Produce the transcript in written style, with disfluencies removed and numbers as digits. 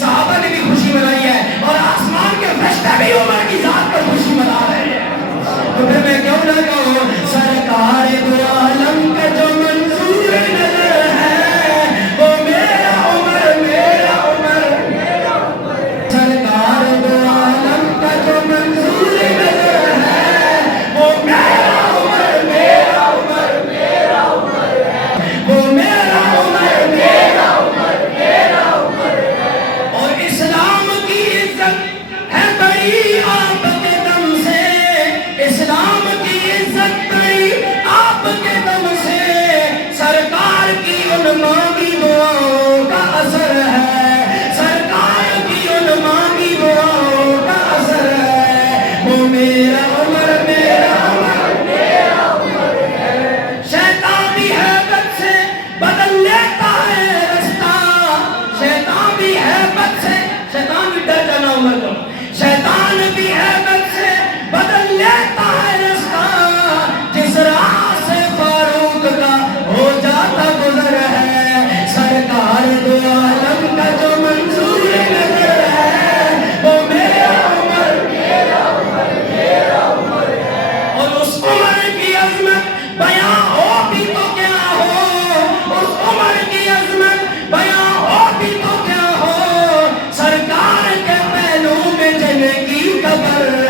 صحابہ نے بھی خوشی منائی ہے اور آسمان کے فرشتے بھی عمر کی ذات پر خوشی منا رہے ہیں۔ تو پھر میں کیوں نہ کہوں سرکار دو عالم کا جو منظور نظر ہے وہ میرا عمر میرا عمر میرا عمر۔ سرکار دو عالم کا جو منظور نظر ہے وہ میرا عمر میرا عمر میرا عمر ہے، وہ میرا عمر میرا عمر میرا عمر ہے۔ اور اسلام کی عزت ہے بڑی آپ کے دم سے، اسلام کی عزت بڑی آپ کے دم سے، سرکار کی ان مانگی دعاؤں کا اثر ہے، سرکار کی ان مانگی دعاؤں کا اثر ہے، وہ میرا عمر میرا عمر میرا عمر ہے۔ شیطان بھی حیبت سے بدل لیتا ہے رستہ، شیطان بھی حیبت سے، شیطان بھی ڈر جانا عمر کو، شیطان بھی حیبت سے بدل لیتا ہے رستہ، جس راہ سے فاروق کا ہو جاتا گزر ہے، سرکار دو عالم کا جو منظور نظر ہے وہ میرا عمر میرا عمر میرا عمر ہے۔ اور اس عمر کی عظمت بیاں ہوتی تو کیا ہو، اس عمر کی عظمت بیاں ہوتی تو کیا ہو، سرکار کے پہلو میں جن کی قبر